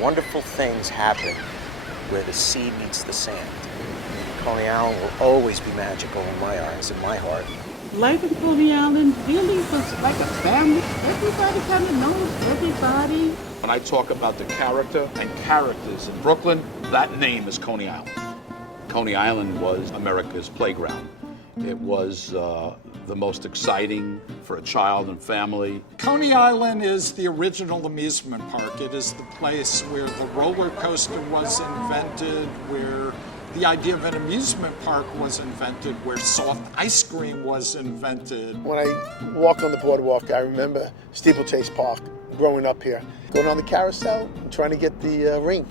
Wonderful things happen where the sea meets the sand. Coney Island will always be magical in my eyes, in my heart. Life in Coney Island really was like a family. Everybody kind of knows everybody. When I talk about the character and characters in Brooklyn, that name is Coney Island. Coney Island was America's playground. It was the most exciting for a child and family. Coney Island is the original amusement park. It is the place where the roller coaster was invented, where the idea of an amusement park was invented, where soft ice cream was invented. When I walked on the boardwalk, I remember Steeplechase Park growing up here, going on the carousel and trying to get the ring.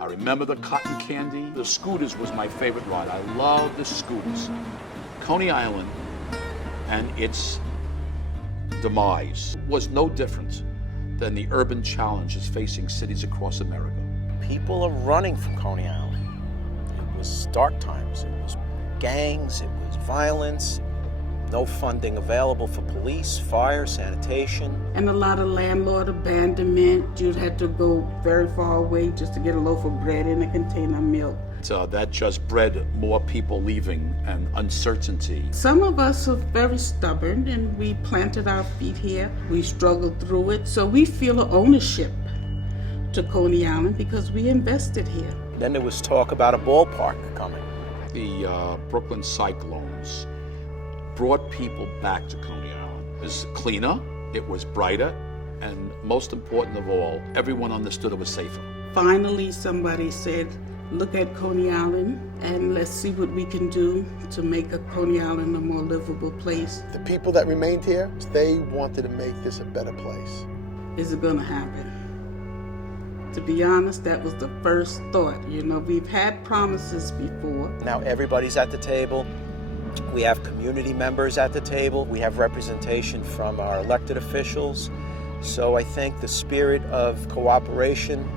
I remember the cotton candy. The scooters was my favorite ride. I loved the scooters. Coney Island and its demise was no different than the urban challenges facing cities across America. People are running from Coney Island. It was dark times, it was gangs, it was violence, no funding available for police, fire, sanitation. And a lot of landlord abandonment. You'd have to go very far away just to get a loaf of bread and a container of milk. So that just bred more people leaving and uncertainty. Some of us are very stubborn and we planted our feet here. We struggled through it. So we feel an ownership to Coney Island because we invested here. Then there was talk about a ballpark coming. The Brooklyn Cyclones brought people back to Coney Island. It was cleaner, it was brighter, and most important of all, everyone understood it was safer. Finally, somebody said, look at Coney Island and let's see what we can do to make a Coney Island a more livable place. The people that remained here, they wanted to make this a better place. Is it gonna happen? To be honest, that was the first thought. You know, we've had promises before. Now everybody's at the table. We have community members at the table. We have representation from our elected officials. So I think the spirit of cooperation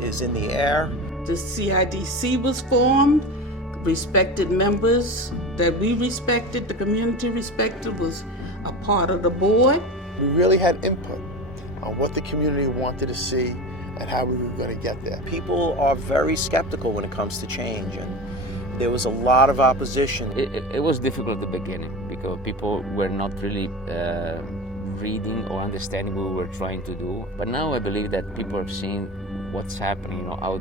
is in the air. The CIDC was formed. Respected members that we respected, the community respected, was a part of the board. We really had input on what the community wanted to see and how we were going to get there. People are very skeptical when it comes to change, and there was a lot of opposition. It was difficult at the beginning because people were not really reading or understanding what we were trying to do. But now I believe that people are seeing what's happening, how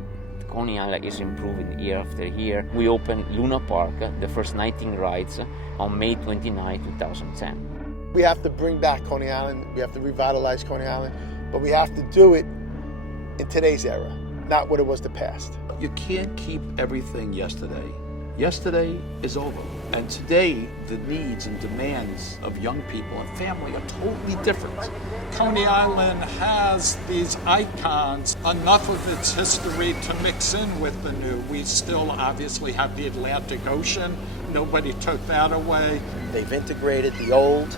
Coney Island is improving year after year. We opened Luna Park, the first 19 rides, on May 29, 2010. We have to bring back Coney Island, we have to revitalize Coney Island, but we have to do it in today's era, not what it was the past. You can't keep everything yesterday. Yesterday is over. And today, the needs and demands of young people and family are totally different. Coney Island has these icons, enough of its history to mix in with the new. We still obviously have the Atlantic Ocean. Nobody took that away. They've integrated the old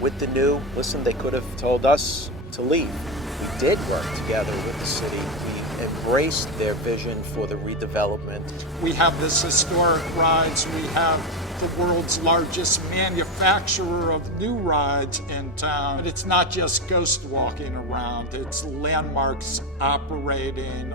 with the new. Listen, they could have told us to leave. We did work together with the city. We embraced their vision for the redevelopment. We have this historic rides. We have the world's largest manufacturer of new rides in town. But it's not just ghost walking around. It's landmarks operating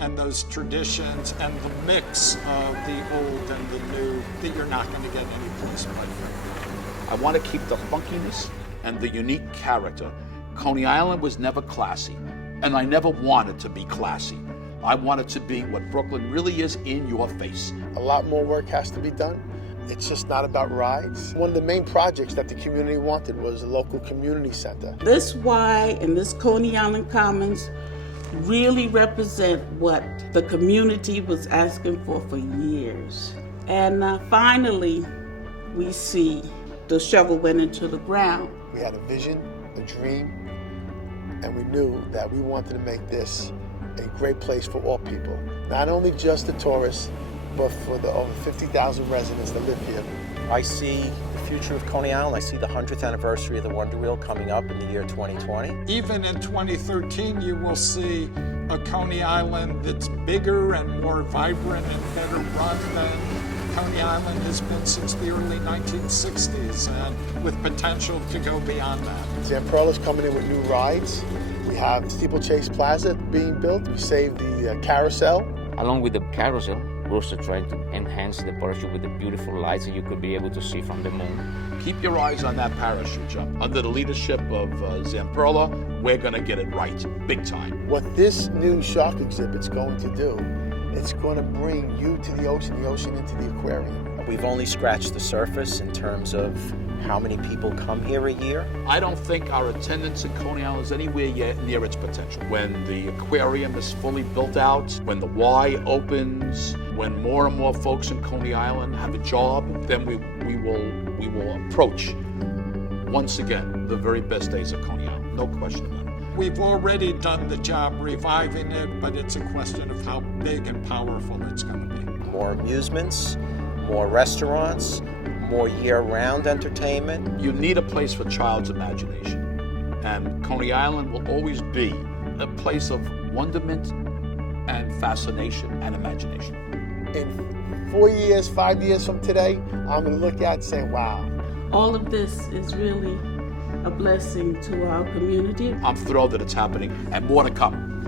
and those traditions and the mix of the old and the new that you're not going to get anyplace but here. I want to keep the funkiness and the unique character. Coney Island was never classy, and I never wanted to be classy. I wanted to be what Brooklyn really is, in your face. A lot more work has to be done. It's just not about rides. One of the main projects that the community wanted was a local community center. This Y and this Coney Island Commons really represent what the community was asking for years. And finally, we see the shovel went into the ground. We had a vision, a dream, and we knew that we wanted to make this a great place for all people. Not only just the tourists, but for the over 50,000 residents that live here. I see the future of Coney Island. I see the 100th anniversary of the Wonder Wheel coming up in the year 2020. Even in 2013, you will see a Coney Island that's bigger and more vibrant and better run than Coney Island has been since the early 1960s, and with potential to go beyond that. Zampero's coming in with new rides. We have Steeplechase Plaza being built. We saved the carousel. Along with the carousel, we're also trying to enhance the parachute with the beautiful lights that you could be able to see from the moon. Keep your eyes on that parachute jump. Under the leadership of Zamperla, we're going to get it right, big time. What this new shark exhibit's going to do, it's going to bring you to the ocean into the aquarium. We've only scratched the surface in terms of how many people come here a year. I don't think our attendance in Coney Island is anywhere yet near its potential. When the aquarium is fully built out, when the Y opens, when more and more folks in Coney Island have a job, then we will approach once again the very best days of Coney Island. No question about it. We've already done the job reviving it, but it's a question of how big and powerful it's going to be. More amusements, more restaurants, more year-round entertainment. You need a place for child's imagination. And Coney Island will always be a place of wonderment and fascination and imagination. In 4 years, 5 years from today, I'm going to look at it saying, wow. All of this is really a blessing to our community. I'm thrilled that it's happening, and more to come.